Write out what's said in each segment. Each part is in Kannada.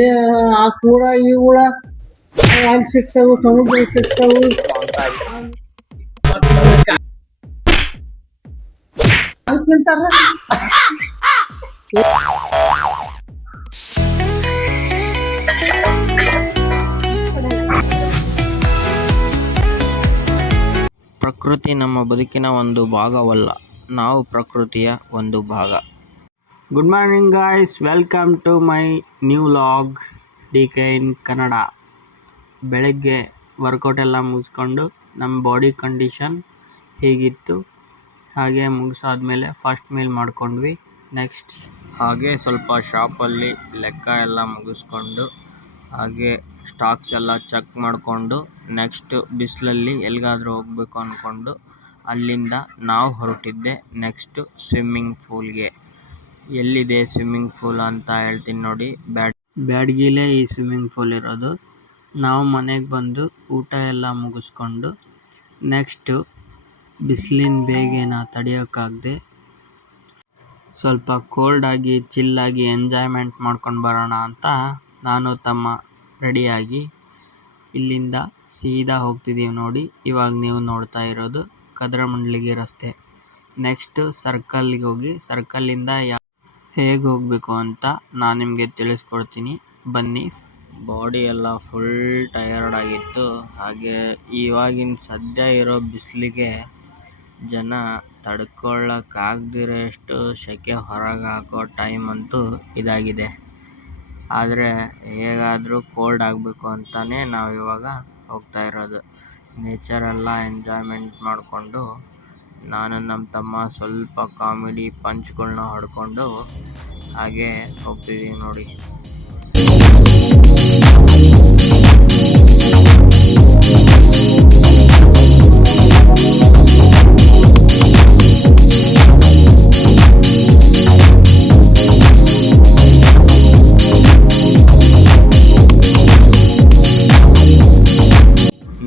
ಆ ಕೂಡ ಈ ಕೂಡ ಅಲ್ಲಿ ಸಿಗ್ತಾವು, ಸಮುದ್ರ ಸಿಗ್ತಾವು. ಅಲ್ಲಿ ತಿಂತಾರ. ಪ್ರಕೃತಿ ನಮ್ಮ ಬದುಕಿನ ಒಂದು ಭಾಗವಲ್ಲ, ನಾವು ಪ್ರಕೃತಿಯ ಒಂದು ಭಾಗ. Good morning guys, welcome to my new vlog DK in Kannada. ಬೆಳಗ್ಗೆ ವರ್ಕೌಟ್ ಎಲ್ಲ ಮುಗಿಸ್ಕೊಂಡು ನಮ್ಮ ಬಾಡಿ ಕಂಡೀಷನ್ ಹೇಗಿತ್ತು ಹಾಗೆ ಮುಗಿಸಾದ್ಮೇಲೆ ಫಸ್ಟ್ ಮೀಲ್ ಮಾಡ್ಕೊಂಡ್ವಿ. ನೆಕ್ಸ್ಟ್ ಹಾಗೆ ಸ್ವಲ್ಪ ಶಾಪಲ್ಲಿ ಲೆಕ್ಕ ಎಲ್ಲ ಮುಗಿಸ್ಕೊಂಡು ಹಾಗೆ ಸ್ಟಾಕ್ಸ್ ಎಲ್ಲ ಚೆಕ್ ಮಾಡಿಕೊಂಡು ನೆಕ್ಸ್ಟ್ ಬಿಸಿಲಲ್ಲಿ ಎಲ್ಲಿಗಾದರೂ ಹೋಗಬೇಕು ಅಂದ್ಕೊಂಡು ಅಲ್ಲಿಂದ ನಾವು ಹೊರಟಿದ್ದೆ ನೆಕ್ಸ್ಟ್ ಸ್ವಿಮ್ಮಿಂಗ್ ಪೂಲ್ಗೆ. ಎಲ್ಲಿದೆ ಸ್ವಿಮ್ಮಿಂಗ್ ಪೂಲ್ ಅಂತ ಹೇಳ್ತೀನಿ ನೋಡಿ. ಬ್ಯಾಡಗಿಲೇ ಈ ಸ್ವಿಮ್ಮಿಂಗ್ ಪೂಲ್ ಇರೋದು. ನಾವು ಮನೆಗೆ ಬಂದು ಊಟ ಎಲ್ಲ ಮುಗಿಸ್ಕೊಂಡು ನೆಕ್ಸ್ಟು ಬಿಸಿಲಿನ ಬೇಗೆನ ತಡೆಯೋಕ್ಕಾಗದೆ ಸ್ವಲ್ಪ ಕೋಲ್ಡಾಗಿ ಚಿಲ್ಲಾಗಿ ಎಂಜಾಯ್ಮೆಂಟ್ ಮಾಡ್ಕೊಂಡು ಬರೋಣ ಅಂತ ನಾನು ತಮ್ಮ ರೆಡಿಯಾಗಿ ಇಲ್ಲಿಂದ ಸೀದಾ ಹೋಗ್ತಿದ್ದೀವಿ ನೋಡಿ. ಇವಾಗ ನೀವು ನೋಡ್ತಾ ಇರೋದು ಕದ್ರಮಂಡ್ಲಿಗೆ ರಸ್ತೆ. ನೆಕ್ಸ್ಟು ಸರ್ಕಲ್ಗೆ ಹೋಗಿ ಸರ್ಕಲ್ಲಿಂದ ಹೇಗೆ ಹೋಗಬೇಕು ಅಂತ ನಾನು ನಿಮಗೆ ತಿಳಿಸ್ಕೊಡ್ತೀನಿ, ಬನ್ನಿ. ಬಾಡಿ ಎಲ್ಲ ಫುಲ್ ಟಯರ್ಡ್ ಆಗಿತ್ತು. ಹಾಗೆ ಇವಾಗಿನ ಸದ್ಯ ಇರೋ ಬಿಸಿಲಿಗೆ ಜನ ತಡ್ಕೊಳ್ಳೋಕ್ಕಾಗದಿರೋಷ್ಟು ಸೆಕೆ ಹೊರಗೆ ಹಾಕೋ ಟೈಮ್ ಅಂತೂ ಇದಾಗಿದೆ. ಆದರೆ ಹೇಗಾದರೂ ಕೋಲ್ಡ್ ಆಗಬೇಕು ಅಂತಲೇ ನಾವಿವಾಗ ಹೋಗ್ತಾ ಇರೋದು. ನೇಚರೆಲ್ಲ ಎಂಜಾಯ್ಮೆಂಟ್ ಮಾಡಿಕೊಂಡು ನಾನು ನಮ್ಮ ತಮ್ಮ ಸ್ವಲ್ಪ ಕಾಮಿಡಿ ಪಂಚ್ಗಳನ್ನ ಹೊಡ್ಕೊಂಡು ಹಾಗೆ ಹೋಗ್ತಿದ್ದೀವಿ ನೋಡಿ.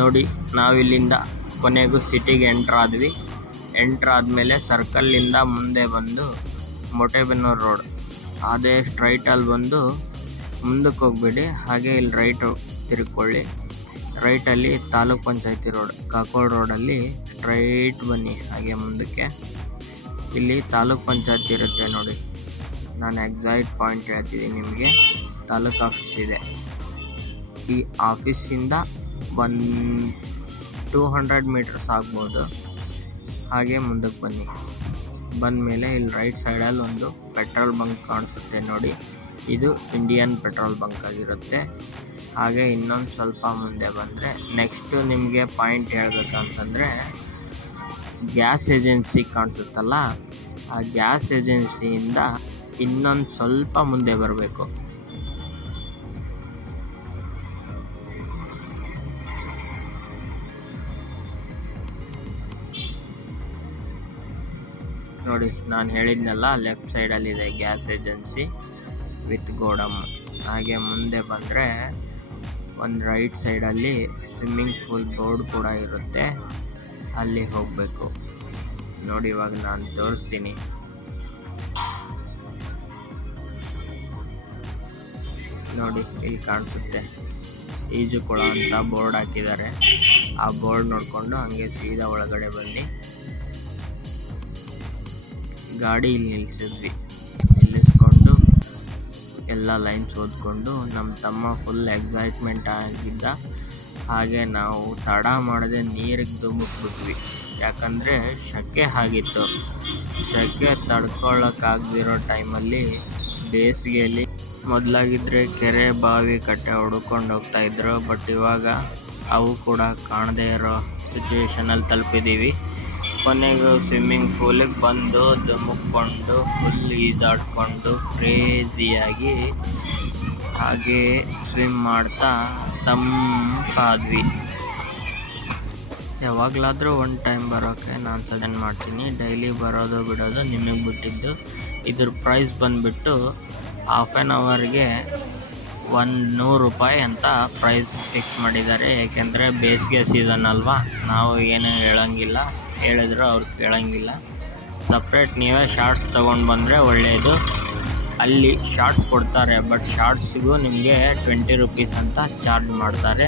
ನೋಡಿ ನಾವಿಲ್ಲಿಂದ ಕೊನೆಗೂ ಸಿಟಿಗೆ ಎಂಟ್ರಾದ್ವಿ. ಎಂಟ್ರಾದ್ಮೇಲೆ ಸರ್ಕಲ್ಲಿಂದ ಮುಂದೆ ಬಂದು ಮೊಟೆಬೆನ್ನೂರು ರೋಡ್ ಅದೇ ಸ್ಟ್ರೈಟಲ್ಲಿ ಬಂದು ಮುಂದಕ್ಕೆ ಹೋಗ್ಬೇಡಿ, ಹಾಗೆ ಇಲ್ಲಿ ರೈಟ್ ತಿರ್ಕೊಳ್ಳಿ. ರೈಟಲ್ಲಿ ತಾಲೂಕ್ ಪಂಚಾಯತಿ ರೋಡ್ ಕಾಕೋಡ್ ರೋಡಲ್ಲಿ ಸ್ಟ್ರೈಟ್ ಬನ್ನಿ. ಹಾಗೆ ಮುಂದಕ್ಕೆ ಇಲ್ಲಿ ತಾಲೂಕ್ ಪಂಚಾಯತಿ ಇರುತ್ತೆ ನೋಡಿ. ನಾನು ಎಕ್ಸಾಕ್ಟ್ ಪಾಯಿಂಟ್ ಹೇಳ್ತಿದ್ದೀನಿ ನಿಮಗೆ. ತಾಲೂಕು ಆಫೀಸ್ ಇದೆ. ಈ ಆಫೀಸಿಂದ 200 ಮೀಟರ್ಸ್ ಆಗ್ಬೋದು. ಹಾಗೆ ಮುಂದಕ್ಕೆ ಬನ್ನಿ. ಬಂದಮೇಲೆ ಇಲ್ಲಿ ರೈಟ್ ಸೈಡಲ್ಲಿ ಒಂದು ಪೆಟ್ರೋಲ್ ಬಂಕ್ ಕಾಣಿಸುತ್ತೆ ನೋಡಿ. ಇದು ಇಂಡಿಯನ್ ಪೆಟ್ರೋಲ್ ಬಂಕ್ ಆಗಿರುತ್ತೆ. ಹಾಗೆ ಇನ್ನೊಂದು ಸ್ವಲ್ಪ ಮುಂದೆ ಬಂದರೆ ನೆಕ್ಸ್ಟು ನಿಮಗೆ ಪಾಯಿಂಟ್ ಹೇಳ್ಬೇಕಂತಂದರೆ ಗ್ಯಾಸ್ ಏಜೆನ್ಸಿ ಕಾಣಿಸುತ್ತಲ್ಲ, ಆ ಗ್ಯಾಸ್ ಏಜೆನ್ಸಿಯಿಂದ ಇನ್ನೊಂದು ಸ್ವಲ್ಪ ಮುಂದೆ ಬರಬೇಕು. ನೋಡಿ ನಾನು ಹೇಳಿದ್ನಲ್ಲ, ಲೆಫ್ಟ್ ಸೈಡಲ್ಲಿದೆ ಗ್ಯಾಸ್ ಏಜೆನ್ಸಿ ವಿತ್ ಗೋಡಮ್. ಹಾಗೆ ಮುಂದೆ ಬಂದರೆ ಒಂದು ರೈಟ್ ಸೈಡಲ್ಲಿ ಸ್ವಿಮ್ಮಿಂಗ್ ಪೂಲ್ ಬೋರ್ಡ್ ಕೂಡ ಇರುತ್ತೆ, ಅಲ್ಲಿ ಹೋಗಬೇಕು ನೋಡಿ. ಇವಾಗ ನಾನು ತೋರಿಸ್ತೀನಿ ನೋಡಿ. ಇಲ್ಲಿ ಕಾಣಿಸುತ್ತೆ ಈಜುಕೊಳ ಅಂತ ಬೋರ್ಡ್ ಹಾಕಿದ್ದಾರೆ. ಆ ಬೋರ್ಡ್ ನೋಡಿಕೊಂಡು ಹಾಗೆ ಸೀದಾ ಒಳಗಡೆ ಬನ್ನಿ. ಗಾಡಿ ಇಲ್ಲಿ ನಿಲ್ಲಿಸಿದ್ವಿ. ನಿಲ್ಲಿಸ್ಕೊಂಡು ಎಲ್ಲ ಲೈನ್ಸ್ ಓದ್ಕೊಂಡು ನಮ್ಮ ತಮ್ಮ ಫುಲ್ ಎಕ್ಸೈಟ್ಮೆಂಟ್ ಆಗಿದ್ದ. ಹಾಗೆ ನಾವು ತಡ ಮಾಡದೆ ನೀರಿಗೆ ಧುಮುಕ್ಬಿಟ್ವಿ. ಯಾಕಂದರೆ ಸೆಕೆ ಆಗಿತ್ತು. ಸೆಕೆ ತಡ್ಕೊಳ್ಳೋಕ್ಕಾಗದಿರೋ ಟೈಮಲ್ಲಿ ಬೇಸಿಗೆಯಲ್ಲಿ ಮೊದಲಾಗಿದ್ದರೆ ಕೆರೆ ಬಾವಿ ಕಟ್ಟೆ ಹುಡ್ಕೊಂಡು ಹೋಗ್ತಾಯಿದ್ರು. ಬಟ್ ಇವಾಗ ಅವು ಕೂಡ ಕಾಣದೇ ಇರೋ ಸಿಚುವೇಶನಲ್ಲಿ ತಲುಪಿದ್ದೀವಿ. ಕೊನೆಗೂ ಸ್ವಿಮ್ಮಿಂಗ್ ಪೂಲಿಗೆ ಬಂದು ಧುಮುಕ್ಕೊಂಡು ಫುಲ್ ಈಜಾಡ್ಕೊಂಡು ಕ್ರೇಜಿಯಾಗಿ ಹಾಗೆ ಸ್ವಿಮ್ ಮಾಡ್ತಾ ತಂಪಾದ್ವಿ. ಯಾವಾಗಲಾದರೂ ಒಂದು ಟೈಮ್ ಬರೋಕ್ಕೆ ನಾನು ಸಜೆಸ್ಟ್ ಮಾಡ್ತೀನಿ. ಡೈಲಿ ಬರೋದು ಬಿಡೋದು ನಿಮಗೆ ಬಿಟ್ಟಿದ್ದು. ಇದ್ರ ಪ್ರೈಸ್ ಬಂದುಬಿಟ್ಟು ಹಾಫ್ ಆ್ಯನ್ ಅವರ್ಗೆ 100 ರೂಪಾಯಿ ಅಂತ ಪ್ರೈಸ್ ಫಿಕ್ಸ್ ಮಾಡಿದ್ದಾರೆ. ಏಕೆಂದರೆ ಬೇಸಿಗೆ ಸೀಸನ್ ಅಲ್ವಾ, ನಾವು ಏನೂ ಹೇಳೋಂಗಿಲ್ಲ, ಹೇಳಿದ್ರು ಅವ್ರು ಕೇಳೋಂಗಿಲ್ಲ. ಸಪ್ರೇಟ್ ನೀವೇ ಶಾರ್ಟ್ಸ್ ತೊಗೊಂಡು ಬಂದರೆ ಒಳ್ಳೆಯದು. ಅಲ್ಲಿ ಶಾರ್ಟ್ಸ್ ಕೊಡ್ತಾರೆ, ಬಟ್ ಶಾರ್ಟ್ಸ್ಗೂ ನಿಮಗೆ 20 ರುಪೀಸ್ ಅಂತ ಚಾರ್ಜ್ ಮಾಡ್ತಾರೆ.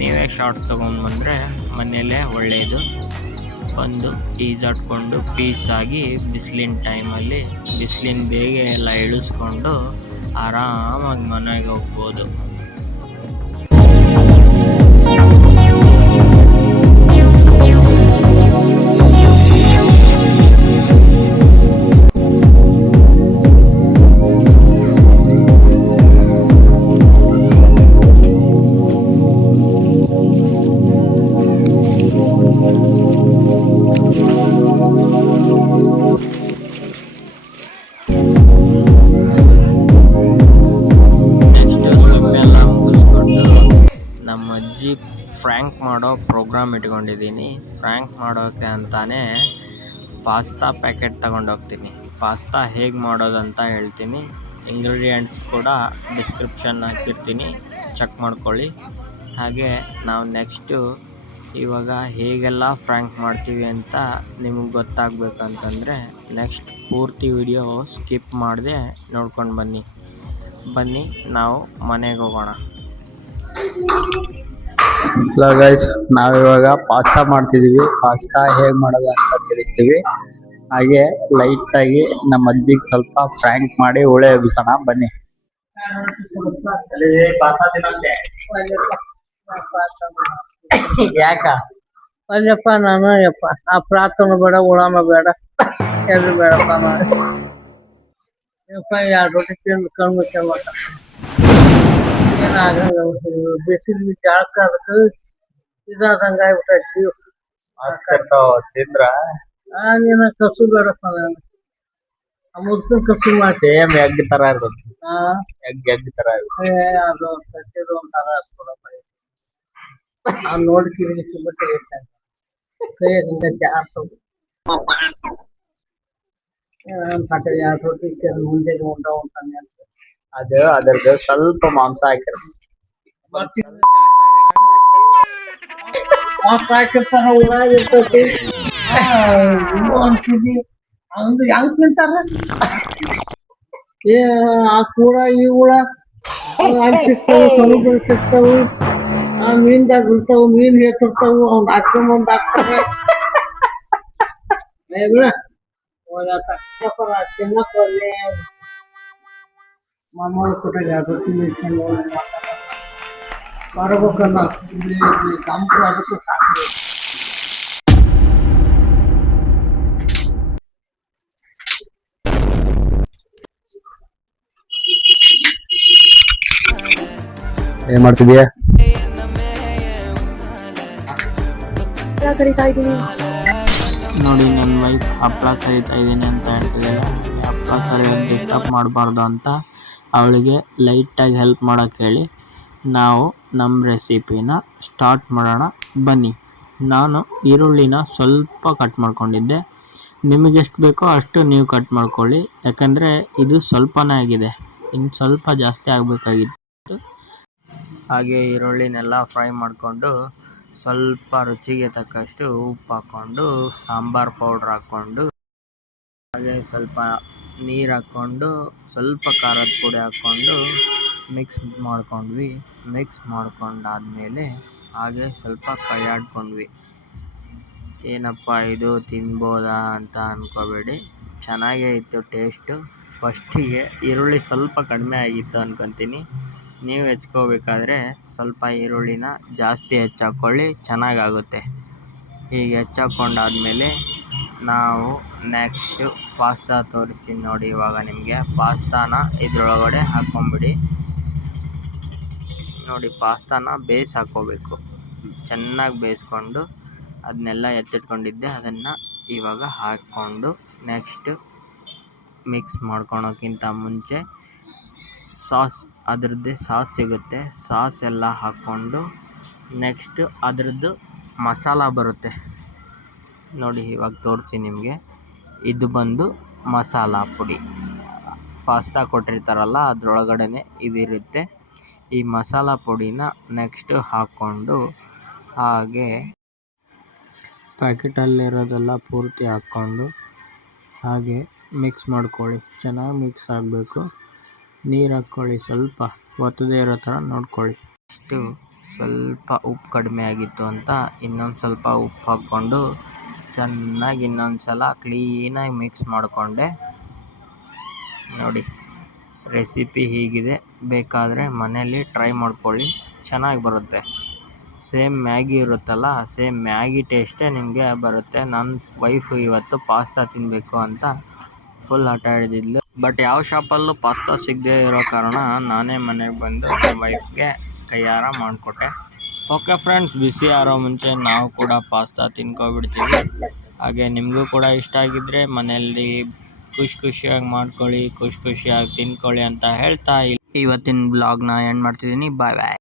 ನೀವೇ ಶಾರ್ಟ್ಸ್ ತೊಗೊಂಡ್ಬಂದರೆ ಮನೆಯಲ್ಲೇ ಒಳ್ಳೆಯದು. ಬಂದು ಈಜಾಡ್ಕೊಂಡು ಪೀಸಾಗಿ ಬಿಸಿಲಿನ ಟೈಮಲ್ಲಿ ಬಿಸಿಲಿನ ಬೇಗ ಎಲ್ಲ ಇಳಿಸ್ಕೊಂಡು ಆರಾಮಾಗಿ ಮನೆಗೆ ಹೋಗ್ಬೋದು. ನಮ್ಮ ಅಜ್ಜಿ ಫ್ರ್ಯಾಂಕ್ ಮಾಡೋ ಪ್ರೋಗ್ರಾಮ್ ಇಟ್ಕೊಂಡಿದ್ದೀನಿ. ಫ್ರ್ಯಾಂಕ್ ಮಾಡೋಕ್ಕೆ ಅಂತಾನೆ ಪಾಸ್ತಾ ಪ್ಯಾಕೆಟ್ ತಗೊಂಡೋಗ್ತೀನಿ. ಪಾಸ್ತಾ ಹೇಗೆ ಮಾಡೋದಂತ ಹೇಳ್ತೀನಿ. ಇಂಗ್ರೀಡಿಯೆಂಟ್ಸ್ ಕೂಡ ಡಿಸ್ಕ್ರಿಪ್ಷನ್ ಹಾಕಿರ್ತೀನಿ, ಚೆಕ್ ಮಾಡ್ಕೊಳ್ಳಿ. ಹಾಗೆ ನಾವು ನೆಕ್ಸ್ಟು ಇವಾಗ ಹೇಗೆಲ್ಲ ಫ್ರ್ಯಾಂಕ್ ಮಾಡ್ತೀವಿ ಅಂತ ನಿಮಗೆ ಗೊತ್ತಾಗಬೇಕಂತಂದರೆ ನೆಕ್ಸ್ಟ್ ಪೂರ್ತಿ ವಿಡಿಯೋ ಸ್ಕಿಪ್ ಮಾಡದೆ ನೋಡ್ಕೊಂಡು ಬನ್ನಿ ನಾವು ಮನೆಗೆ ಹೋಗೋಣ. ಹಲೋ ಗೈಸ್, ನಾವಿವಾಗ ಪಾಸ್ತಾ ಮಾಡ್ತಿದ್ದೀವಿ. ಪಾಸ್ತಾ ಹೇಗೆ ಮಾಡೋದು ಅಂತ ತಿಳಿಸ್ತೀವಿ. ಹಾಗೆ ಲೈಟಾಗಿ ನಮ್ಮ ಅಜ್ಜಿಗೆ ಸ್ವಲ್ಪ ಫ್ರ್ಯಾಂಕ್ ಮಾಡಿ ಒಳ್ಳೆ ಎಬ್ಬಿಸೋಣ ಬನ್ನಿ. ಪಾಸ್ತಾ ತಿನ್ನಂತೆ ಯಾಕ ಅಲ್ಲಪ್ಪ ನಾನು ಯಪ್ಪ ಆ ಪ್ರಾರ್ಥನೆ ಬೇಡ, ಉಳಾಮ ಬೇಡ, ಎಲ್ಲಿ ಬೇಡಪ್ಪ ನಾನು ಯಪ್ಪ 2 ರೊಟ್ಟಿ ತಿಂದು ಕಣ್ಣು ಚೆಲ್ಲಕ ಏನಾಗಂಗ ಬಿಸಿಲು ಜಾಳಕ ಅದಕ್ಕೆ ಇದಾದಂಗ ಆಗ್ಬಿಟ್ಟೈತಿ. ತಿಂದ್ರ ನೀನು ಕಸು ಬೇಡಪ್ಪ, ನಾನು ಆ ಮುದ್ಕನ್ ಕಸು ಮಾಡಿ ಸೇಮ್ ಎಗ್ ತರ ಇರ್ತದೆ. ಎಗ್ ತರ ಅದು ಕಟ್ಟಿರೋ ಒಂಥರ ಕೊಡಪ್ಪ. ನೋಡಿ ಕಿರಿಗಿಸಿ ಬಿಟ್ಟು ಕೈ ಜಾಸ್ತಿ ಪಾಟೆ 2 ರೊಟ್ಟಿ ಮುಂದೆ ಉಂಡ ಅಂತಾನೆ ಅಂತ ಅದು ಅದ್ರದ್ದು ಸ್ವಲ್ಪ ಮಾಂಸ ಹಾಕಿರ್ತಾರ, ಊರಾಗ ಇರ್ತೈತಿ ಅಂತಿದ್ವಿ. ಹಂಗ ಹೆಂಗ್ ತಿಂತಾರ ಆ ಕೂಡ ಈ ಹುಳ ಅಲ್ಲಿ ಸಿಗ್ತಾವು, ಸಮುದ್ರ ಸಿಗ್ತಾವು, ಮೀನ್ದಾಗ ಇರ್ತಾವು, ಮೀನ್ ಹೇತಿರ್ತಾವು, ಅವ್ನ ಹಾಕೊಂಡ್ ಹಾಕ್ತಾರೆ. ತಿನ್ನಕ್ ಒಳ್ಳೆ ಮಾಮೂಲಿ ಕೊಟ್ಟಾಗ 2 ರೊಟ್ಟಿ ಇಟ್ಕೊಂಡು ಬರ್ಬೇಕನ್ನ ತಂಪು ಅದಕ್ಕೂ ಸಾಕು. ಏನ್ ಮಾಡ್ತಿದ್ಯಾ? ನೋಡಿ, ನನ್ನ ವೈಫ್ ಹಪ್ಪಳ ಕರಿತಾ ಇದ್ದೀನಿ ಅಂತ ಹೇಳ್ತಿದ್ದಾಳೆ. ಹಪ್ಪಳ ಕರಿಯೋದು ಡಿಸ್ಟರ್ಬ್ ಮಾಡಬಾರ್ದು ಅಂತ ಅವಳಿಗೆ ಲೈಟಾಗಿ ಹೆಲ್ಪ್ ಮಾಡೋಕ್ಕೆ ಹೇಳಿ ನಾವು ನಮ್ಮ ರೆಸಿಪಿನ ಸ್ಟಾರ್ಟ್ ಮಾಡೋಣ ಬನ್ನಿ. ನಾನು ಈರುಳ್ಳಿನ ಸ್ವಲ್ಪ ಕಟ್ ಮಾಡ್ಕೊಂಡಿದ್ದೆ. ನಿಮಗೆಷ್ಟು ಬೇಕೋ ಅಷ್ಟು ನೀವು ಕಟ್ ಮಾಡ್ಕೊಳ್ಳಿ, ಯಾಕಂದರೆ ಇದು ಸ್ವಲ್ಪನೇ ಆಗಿದೆ, ಇನ್ನು ಸ್ವಲ್ಪ ಜಾಸ್ತಿ ಆಗಬೇಕಾಗಿತ್ತು. ಹಾಗೆ ಈರುಳ್ಳಿನೆಲ್ಲ ಫ್ರೈ ಮಾಡಿಕೊಂಡು ಸ್ವಲ್ಪ ರುಚಿಗೆ ತಕ್ಕಷ್ಟು ಉಪ್ಪು ಹಾಕ್ಕೊಂಡು ಸಾಂಬಾರು ಪೌಡ್ರ್ ಹಾಕ್ಕೊಂಡು ಹಾಗೆ ಸ್ವಲ್ಪ ನೀರು ಹಾಕ್ಕೊಂಡು ಸ್ವಲ್ಪ ಖಾರದ ಪುಡಿ ಹಾಕ್ಕೊಂಡು ಮಿಕ್ಸ್ ಮಾಡ್ಕೊಂಡಾದ್ಮೇಲೆ ಹಾಗೆ ಸ್ವಲ್ಪ ಕೈಯಾಡ್ಕೊಂಡ್ವಿ. ಏನಪ್ಪ ಇದು ತಿನ್ಬೋದಾ ಅಂತ ಅಂದ್ಕೋಬೇಡಿ, ಚೆನ್ನಾಗೇ ಇತ್ತು ಟೇಸ್ಟು. ಫಸ್ಟಿಗೆ ಈರುಳ್ಳಿ ಸ್ವಲ್ಪ ಕಡಿಮೆ ಆಗಿತ್ತು ಅಂದ್ಕೊತೀನಿ. ನೀವು ಹೆಚ್ಕೋಬೇಕಾದ್ರೆ ಸ್ವಲ್ಪ ಈರುಳ್ಳಿನ ಜಾಸ್ತಿ ಹೆಚ್ಚಾಕ್ಕೊಳ್ಳಿ, ಚೆನ್ನಾಗಾಗುತ್ತೆ. ಹೀಗೆ ಹೆಚ್ಚಾಕೊಂಡಾದ್ಮೇಲೆ ನಾವು ನೆಕ್ಸ್ಟು ಪಾಸ್ತಾ ತೋರಿಸ್ತೀನಿ ನೋಡಿ. ಇವಾಗ ನಿಮಗೆ ಪಾಸ್ತಾನ ಇದ್ರೊಳಗಡೆ ಹಾಕ್ಕೊಂಬಿಡಿ. ನೋಡಿ, ಪಾಸ್ತಾನ ಹಾಕ್ಕೋಬೇಕು. ಚೆನ್ನಾಗಿ ಬೇಯಿಸ್ಕೊಂಡು ಅದನ್ನೆಲ್ಲ ಎತ್ತಿಟ್ಕೊಂಡಿದ್ದೆ, ಅದನ್ನು ಇವಾಗ ಹಾಕ್ಕೊಂಡು ನೆಕ್ಸ್ಟ್ ಮಿಕ್ಸ್ ಮಾಡ್ಕೊಳೋಕ್ಕಿಂತ ಮುಂಚೆ ಅದರದ್ದೇ ಸಾಸ್ ಸಿಗುತ್ತೆ, ಸಾಸ್ ಎಲ್ಲ ಹಾಕ್ಕೊಂಡು ನೆಕ್ಸ್ಟ್ ಅದರದ್ದು ಮಸಾಲ ಬರುತ್ತೆ ನೋಡಿ. ಇವಾಗ ತೋರಿಸ್ತೀನಿ ನಿಮಗೆ. ಇದು ಬಂದು ಮಸಾಲ ಪುಡಿ, ಪಾಸ್ತಾ ಕೊಟ್ಟಿರ್ತಾರಲ್ಲ ಅದರೊಳಗಡೆ ಇದಿರುತ್ತೆ. ಈ ಮಸಾಲ ಪುಡಿನ ನೆಕ್ಸ್ಟ್ ಹಾಕ್ಕೊಂಡು ಹಾಗೆ ಪ್ಯಾಕೆಟಲ್ಲಿರೋದೆಲ್ಲ ಪೂರ್ತಿ ಹಾಕ್ಕೊಂಡು ಹಾಗೆ ಮಿಕ್ಸ್ ಮಾಡ್ಕೊಳ್ಳಿ. ಚೆನ್ನಾಗಿ ಮಿಕ್ಸ್ ಆಗಬೇಕು. ನೀರು ಹಾಕ್ಕೊಳ್ಳಿ, ಸ್ವಲ್ಪ ಒತ್ತದೇ ಇರೋ ಥರ ನೋಡ್ಕೊಳ್ಳಿ. ಇಷ್ಟು ಸ್ವಲ್ಪ ಉಪ್ಪು ಕಡಿಮೆ ಆಗಿತ್ತು ಅಂತ ಇನ್ನೊಂದು ಸ್ವಲ್ಪ ಉಪ್ಪು ಹಾಕ್ಕೊಂಡು ಚೆನ್ನಾಗಿ ಇನ್ನೊಂದು ಸಲ ಕ್ಲೀನಾಗಿ ಮಿಕ್ಸ್ ಮಾಡಿಕೊಂಡೆ. ನೋಡಿ, ರೆಸಿಪಿ ಹೀಗಿದೆ. ಬೇಕಾದರೆ ಮನೇಲಿ ಟ್ರೈ ಮಾಡ್ಕೊಳ್ಳಿ, ಚೆನ್ನಾಗಿ ಬರುತ್ತೆ. ಸೇಮ್ ಮ್ಯಾಗಿ ಇರುತ್ತಲ್ಲ, ಸೇಮ್ ಮ್ಯಾಗಿ ಟೇಸ್ಟೇ ನಿಮಗೆ ಬರುತ್ತೆ. ನನ್ನ ವೈಫು ಇವತ್ತು ಪಾಸ್ತಾ ತಿನ್ನಬೇಕು ಅಂತ ಫುಲ್ ಹಠ ಹಿಡಿದಿದ್ಲು. ಬಟ್ ಯಾವ ಶಾಪಲ್ಲೂ ಪಾಸ್ತಾ ಸಿಗದೇ ಇರೋ ಕಾರಣ ನಾನೇ ಮನೆಗೆ ಬಂದು ನಮ್ಮ ವೈಫ್ಗೆ ಕೈಯಾರ ಮಾಡಿಕೊಟ್ಟೆ. ಓಕೆ ಫ್ರೆಂಡ್ಸ್, ಬಿಸಿ ಆರೋ ಮುಂಚೆ ನಾವು ಕೂಡ ಪಾಸ್ತಾ ತಿನ್ಕೊಬಿಡ್ತೀವಿ. ಹಾಗೆ ನಿಮಗೂ ಕೂಡ ಇಷ್ಟ ಆಗಿದ್ದರೆ ಮನೆಯಲ್ಲಿ ಖುಷಿಯಾಗಿ ಮಾಡ್ಕೊಳ್ಳಿ, ಖುಷಿಯಾಗಿ ತಿನ್ಕೊಳ್ಳಿ ಅಂತ ಹೇಳ್ತಾ ಇವತ್ತಿನ ಬ್ಲಾಗ್ನ ಎಂಡ್ ಮಾಡ್ತಿದ್ದೀನಿ. ಬಾಯ್ ಬಾಯ್.